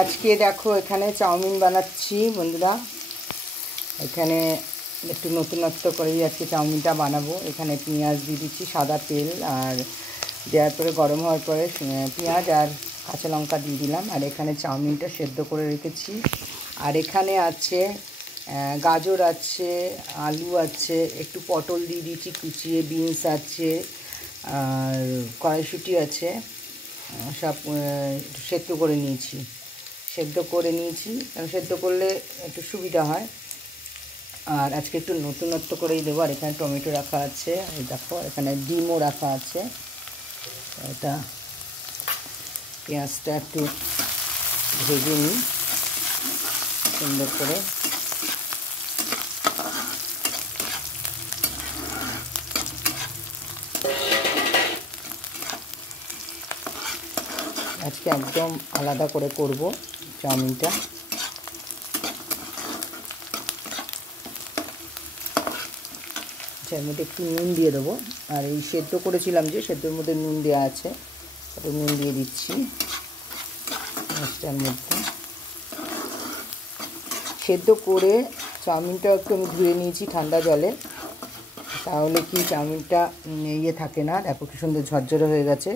আজকে দেখো এখানে চাউমিন বানাচ্ছি বন্ধুরা। এখানে একটু নতুনত্ব করেই আজকে চাউমিনটা বানাবো। এখানে পেঁয়াজ দিয়ে দিচ্ছি, সাদা তেল, আর দেওয়ার পরে গরম হওয়ার পরে পেঁয়াজ আর কাঁচা লঙ্কা দিয়ে দিলাম। আর এখানে চাউমিনটা সেদ্ধ করে রেখেছি। আর এখানে আছে গাজর আছে, আলু আছে, একটু পটল দিয়ে দিচ্ছি কুচিয়ে, বিনস আছে, আর কড়াইশুঁটি আছে, সব সেদ্ধ করে নিয়েছি। কারণ সেদ্ধ করলে একটু সুবিধা হয়। আর আজকে একটু নতুনত্ব করেই দেবো। আর এখানে টমেটো রাখা আছে, এই দেখো এখানে ডিমও রাখা আছে। এটা পেঁয়াজটা একটু ভেজে নিই সুন্দর করে। আজকে একদম আলাদা করে করব চাউমিনটা। এর মধ্যে একটু নুন দিয়ে দেবো। আর এই সেদ্ধ করেছিলাম যে সেদ্ধর মধ্যে নুন দেওয়া আছে, একটু নুন দিয়ে দিচ্ছি মাছটার মধ্যে। সেদ্ধ করে চাউমিনটা একটু আমি ধুয়ে নিয়েছি ঠান্ডা জলে, তাহলে কি চাউমিনটা ইয়ে থাকে না। দেখো কি সুন্দর ঝরঝরে হয়ে গেছে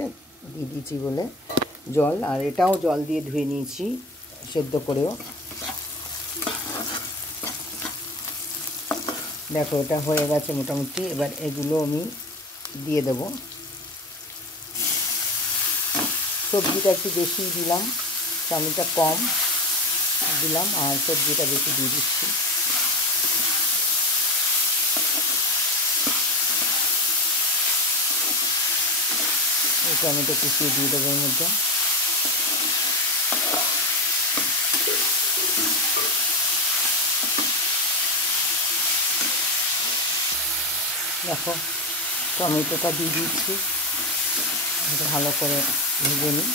দিয়ে দিয়েছি বলে জল। আর এটাও জল দিয়ে ধুয়ে নিয়েছি সেদ্ধ করেও। দেখো এটা হয়ে গেছে মোটামুটি। এবার এগুলো আমি দিয়ে দেব। সবজিটা একটু বেশি দিলাম, চাউমিনটা কম দিলাম, আর সবজিটা বেশি দিয়ে দিচ্ছি। এই টমেটো কুচিয়ে দিয়ে দেবো এর মধ্যে। দেখো টমেটোটা দিয়ে দিচ্ছি, এটা ভালো করে ভেজে নিই।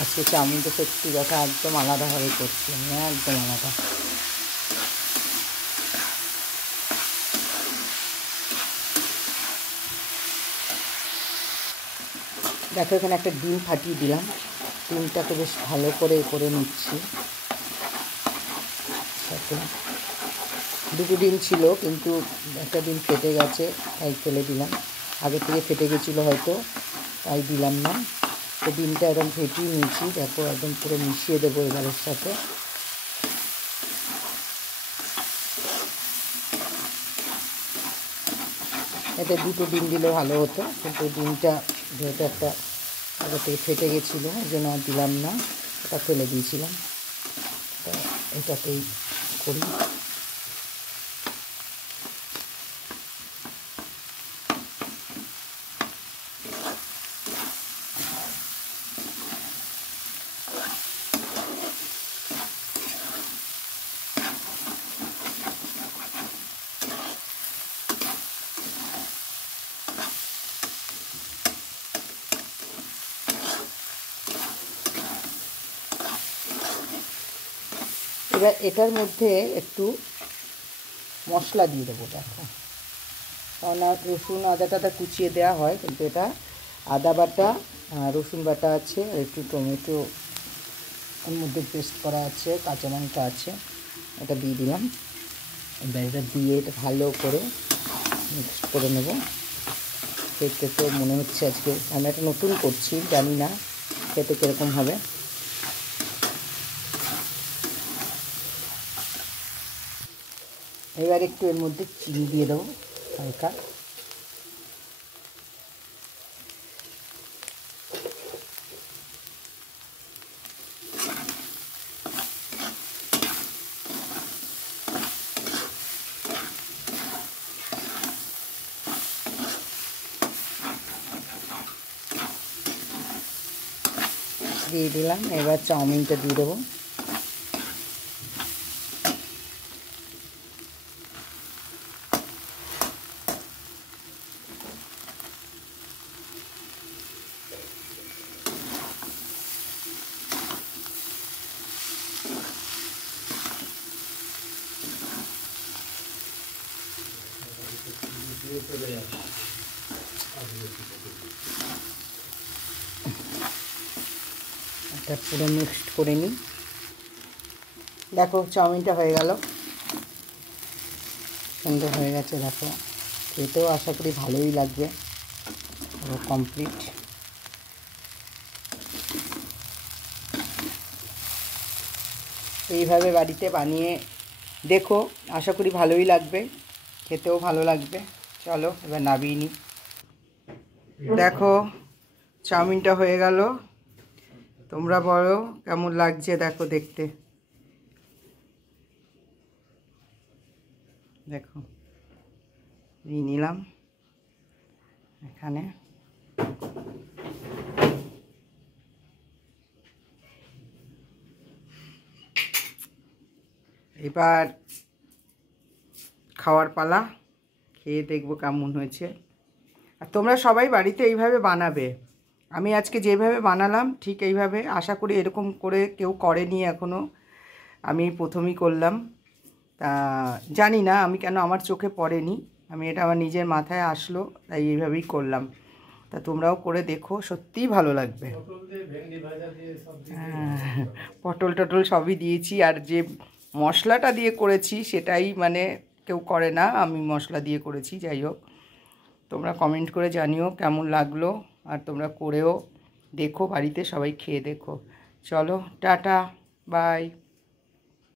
আজকে চাউমিনটা সত্যি কথা একদম আলাদাভাবে করছি আমি, একদম আলাদা। দেখো এখানে একটা ডিম ফাটিয়ে দিলাম, ডিমটাকে বেশ ভালো করে করে নিচ্ছি। দুটো ডিম ছিল কিন্তু একটা ডিম ফেটে গেছে, তাই ফেলে দিলাম। আগে থেকে ফেটে গেছিলো হয়তো, তাই দিলাম না। তো ডিমটা একদম ফেটিয়ে নিয়েছি। দেখো একদম পুরো মিশিয়ে দেবো এবারের সাথে। এতে দুটো ডিম দিলে ভালো হতো, কিন্তু ডিমটা যেহেতু একটা আগে থেকে ফেটে গেছিলো ওই জন্য আর দিলাম না, ওটা ফেলে দিয়েছিলাম। তো এটাকেই করি। এবার এটার মধ্যে একটু মশলা দিয়ে দেবো। দেখো কারণ রসুন আদা টাদা কুচিয়ে দেওয়া হয়, কিন্তু এটা আদা বাটা, রসুন বাটা আছে, একটু টমেটো এর মধ্যে পেস্ট করা আছে, কাঁচা লঙ্কা আছে, এটা দিয়ে দিলাম। এবার এটা দিয়ে এটা ভালো করে মিক্স করে নেব। খেতে তো মনে হচ্ছে আজকে আমি একটা নতুন করছি, জানি না খেতে কীরকম হবে। এবার একটু এর মধ্যে চিনি দিয়ে দেবো হালকা। দিয়ে দিলাম। এবার চাউমিনটা দিয়ে দেবো। এটা পুরো মিক্সড করে নিই। দেখো চাউমিনটা হয়ে গেল, সুন্দর হয়ে গেছে। দেখো খেতেও আশা করি ভালোই লাগবে। পুরো কমপ্লিট। এইভাবে বাড়িতে বানিয়ে দেখো, আশা করি ভালোই লাগবে, খেতেও ভালো লাগবে। চলো এবার নামিয়ে নিই। দেখো চাউমিনটা হয়ে গেল, তোমরা বলো কেমন লাগছে। দেখো দেখতে, দেখো নিয়ে নিলাম এখানে। এবার খাওয়ার পালা, খেয়ে দেখবো কেমন হয়েছে। আর তোমরা সবাই বাড়িতে এইভাবে বানাবে। আমি আজকে যেভাবে বানালাম ঠিক এইভাবে, আশা করি এরকম করে কেউ করেনি এখনও, আমি প্রথমই করলাম। তা জানি না আমি কেন আমার চোখে পড়েনি, আমি এটা আমার নিজের মাথায় আসলো, তাই এইভাবেই করলাম। তা তোমরাও করে দেখো, সত্যিই ভালো লাগবে। পটল টটল সবই দিয়েছি, আর যে মশলাটা দিয়ে করেছি সেটাই মানে কেউ করে না, আমি মশলা দিয়ে করেছি। যাই হোক, তোমরা কমেন্ট করে জানিও কেমন লাগলো, আর তোমরা করেও দেখো বাড়িতে, সবাই খেয়ে দেখো। চলো টাটা, বাই।